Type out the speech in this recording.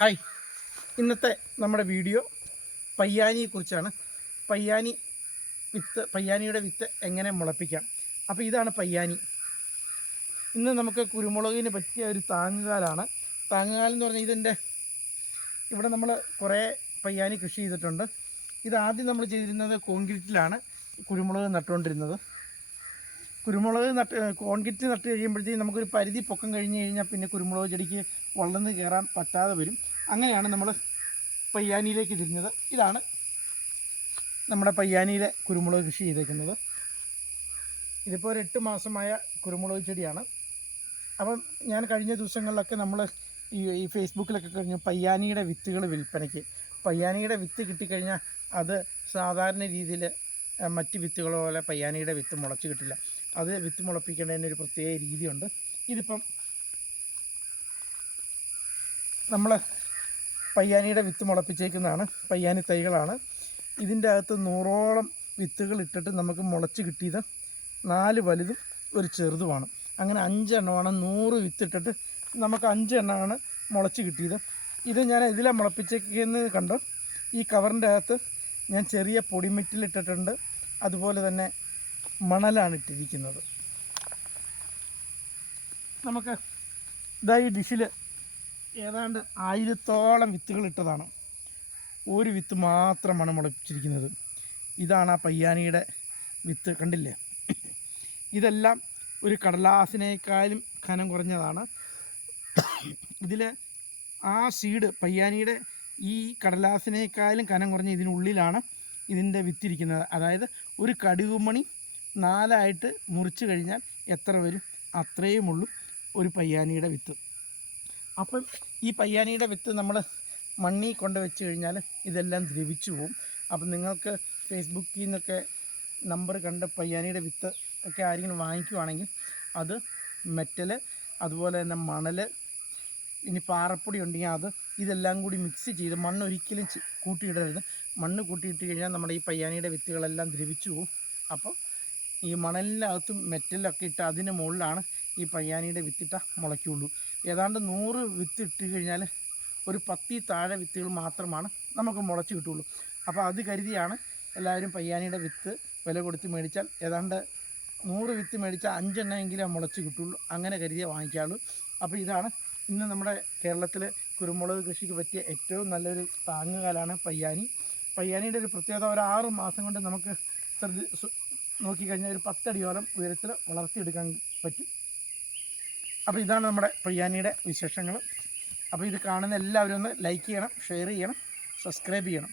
Hi. ഇന്നത്തെ നമ്മുടെ video പയ്യാനിയെക്കുറിച്ചാണ്. പയ്യാനി വിത്ത് പയ്യാനിയുടെ വിത്ത് എങ്ങനെ മുളപ്പിക്കാം? അപ്പോൾ ഇതാണ് പയ്യാനി. ഇന്ന് നമുക്ക് കുരുമുളകിന് പറ്റിയ ഒരു താങ്ങുകാലാണ്. താങ്ങുകാലം എന്ന് പറഞ്ഞാൽ ഇതിന്റെ ഇവിടെ നമ്മൾ കുറേ പയ്യാനി കൃഷി ചെയ്തിട്ടുണ്ട്. ഇതാദ്യം നമ്മൾ ചെയ്തിരുന്നത് കോൺക്രീറ്റിലാണ് കുരുമുളക് നട്ടുകൊണ്ടിരുന്നത്. കുരുമുളക് നട്ട് കോൺക്രീറ്റ് നട്ട് കഴിയുമ്പോഴത്തേക്കും നമുക്കൊരു പരിധി പൊക്കം കഴിഞ്ഞ് കഴിഞ്ഞാൽ പിന്നെ കുരുമുളക് ചെടിക്ക് വളർന്ന് കയറാൻ പറ്റാതെ വരും. അങ്ങനെയാണ് നമ്മൾ പയ്യാനിയിലേക്ക് തിരിഞ്ഞത്. ഇതാണ് നമ്മുടെ പയ്യാനിയിലെ കുരുമുളക് കൃഷി ചെയ്തേക്കുന്നത്. ഇതിപ്പോൾ ഒരു എട്ട് മാസമായ കുരുമുളക് ചെടിയാണ്. അപ്പം ഞാൻ കഴിഞ്ഞ ദിവസങ്ങളിലൊക്കെ നമ്മൾ ഈ ഈ ഫേസ്ബുക്കിലൊക്കെ കഴിഞ്ഞു പയ്യാനിയുടെ വിത്തുകൾ വിൽപ്പനയ്ക്ക്. പയ്യാനിയുടെ വിത്ത് കിട്ടിക്കഴിഞ്ഞാൽ അത് സാധാരണ രീതിയിൽ മറ്റ് വിത്തുകൾ പോലെ പയ്യാനിയുടെ വിത്ത് മുളച്ച് കിട്ടില്ല. അത് വിത്ത് മുളപ്പിക്കേണ്ടതിന് ഒരു പ്രത്യേക രീതിയുണ്ട്. ഇതിപ്പം നമ്മൾ പയ്യാനിയുടെ വിത്ത് മുളപ്പിച്ചേക്കുന്നതാണ്. പയ്യാനി തൈകളാണ്. ഇതിന്റെ അകത്ത് നൂറോളം വിത്തുകൾ ഇട്ടിട്ട് നമുക്ക് മുളച്ച് കിട്ടിയത് നാല് വലുതും ഒരു ചെറുതുമാണ്. അങ്ങനെ അഞ്ചെണ്ണമാണ് നൂറ് വിത്തിട്ടിട്ട് നമുക്ക് അഞ്ചെണ്ണമാണ് മുളച്ച് കിട്ടിയത്. ഇത് ഞാൻ ഇതിലാണ് മുളപ്പിച്ചേക്കുന്നത് കണ്ടോ? ഈ കവറിന്റെ അകത്ത് ഞാൻ ചെറിയ പൊടിമിറ്റിലിട്ടിട്ടുണ്ട്. അതുപോലെ തന്നെ മണലാണ് ഇട്ടിരിക്കുന്നത് നമുക്ക് ഇതാ ഈ ഡിഷിൽ ഏതാണ്ട് ആയിരത്തോളം വിത്തുകൾ ഇട്ടതാണ് ഒരു വിത്ത് മാത്രമാണ് മുളപ്പിച്ചിരിക്കുന്നത്. ഇതാണ് ആ പയ്യാനിയുടെ വിത്ത് കണ്ടില്ലേ? ഇതെല്ലാം ഒരു കടലാസിനേക്കാളും കനം കുറഞ്ഞതാണ്. ഇതിൽ ആ സീഡ് പയ്യാനിയുടെ ഈ കടലാസിനേക്കാളും കനം കുറഞ്ഞ ഇതിനുള്ളിലാണ് ഇതിന്റെ വിത്തിരിക്കുന്നത്. അതായത് ഒരു കടുകുമണി നാലായിട്ട് മുറിച്ച് കഴിഞ്ഞാൽ എത്ര വരും? അത്രയും ഉള്ളൂ ഒരു പയ്യാനിയുടെ വിത്ത്. അപ്പം ഈ പയ്യാനിയുടെ വിത്ത് നമ്മൾ മണ്ണി കൊണ്ട് വെച്ച് കഴിഞ്ഞാൽ ഇതെല്ലാം ദ്രവിച്ചു പോകും അപ്പം നിങ്ങൾക്ക് ഫേസ്ബുക്കിൽ നിന്നൊക്കെ നമ്പർ കണ്ട പയ്യാനിയുടെ വിത്ത് ഒക്കെ ആരെങ്കിലും വാങ്ങിക്കുവാണെങ്കിൽ അത് മെറ്റൽ അതുപോലെ തന്നെ മണൽ ഇനി പാറപ്പൊടി ഉണ്ടെങ്കിൽ അത് ഇതെല്ലാം കൂടി മിക്സ് ചെയ്ത് മണ്ണ് ഒരിക്കലും കൂട്ടിയിടരുത്. മണ്ണ് കൂട്ടിയിട്ട് കഴിഞ്ഞാൽ നമ്മുടെ ഈ പയ്യാനിയുടെ വിത്തുകളെല്ലാം ദ്രവിച്ചു പോകും. അപ്പോൾ ഈ മണലിനകത്തും മെറ്റലൊക്കെ ഇട്ട് അതിന് മുകളിലാണ് ഈ പയ്യാനിയുടെ വിത്തിട്ട മുളയ്ക്കുള്ളൂ. ഏതാണ്ട് നൂറ് വിത്തിട്ട് കഴിഞ്ഞാൽ ഒരു പത്തി താഴെ വിത്തുകൾ മാത്രമാണ് നമുക്ക് മുളച്ച് കിട്ടുള്ളൂ അപ്പോൾ അത് കരുതിയാണ് എല്ലാവരും പയ്യാനിയുടെ വിത്ത് വില കൊടുത്ത് മേടിച്ചാൽ ഏതാണ്ട് നൂറ് വിത്ത് മേടിച്ചാൽ അഞ്ചെണ്ണമെങ്കിലും മുളച്ച് കിട്ടുള്ളൂ അങ്ങനെ കരുതിയേ വാങ്ങിക്കാവുള്ളൂ. അപ്പോൾ ഇതാണ് ഇന്ന് നമ്മുടെ കേരളത്തിൽ കുരുമുളക് കൃഷിക്ക് പറ്റിയ ഏറ്റവും നല്ലൊരു താങ്ങുകാലാണ് പയ്യാനി. പയ്യാനിയുടെ ഒരു പ്രത്യേകത ഒരു ആറ് മാസം കൊണ്ട് നമുക്ക് ശ്രദ്ധ നോക്കിക്കഴിഞ്ഞാൽ ഒരു പത്തടിയോളം ഉയരത്തിൽ വളർത്തിയെടുക്കാൻ പറ്റും. അപ്പോൾ ഇതാണ് നമ്മുടെ പയ്യാനിയുടെ വിശേഷങ്ങൾ. അപ്പോൾ ഇത് കാണുന്ന എല്ലാവരും ഒന്ന് ലൈക്ക് ചെയ്യണം ഷെയർ ചെയ്യണം സബ്സ്ക്രൈബ് ചെയ്യണം.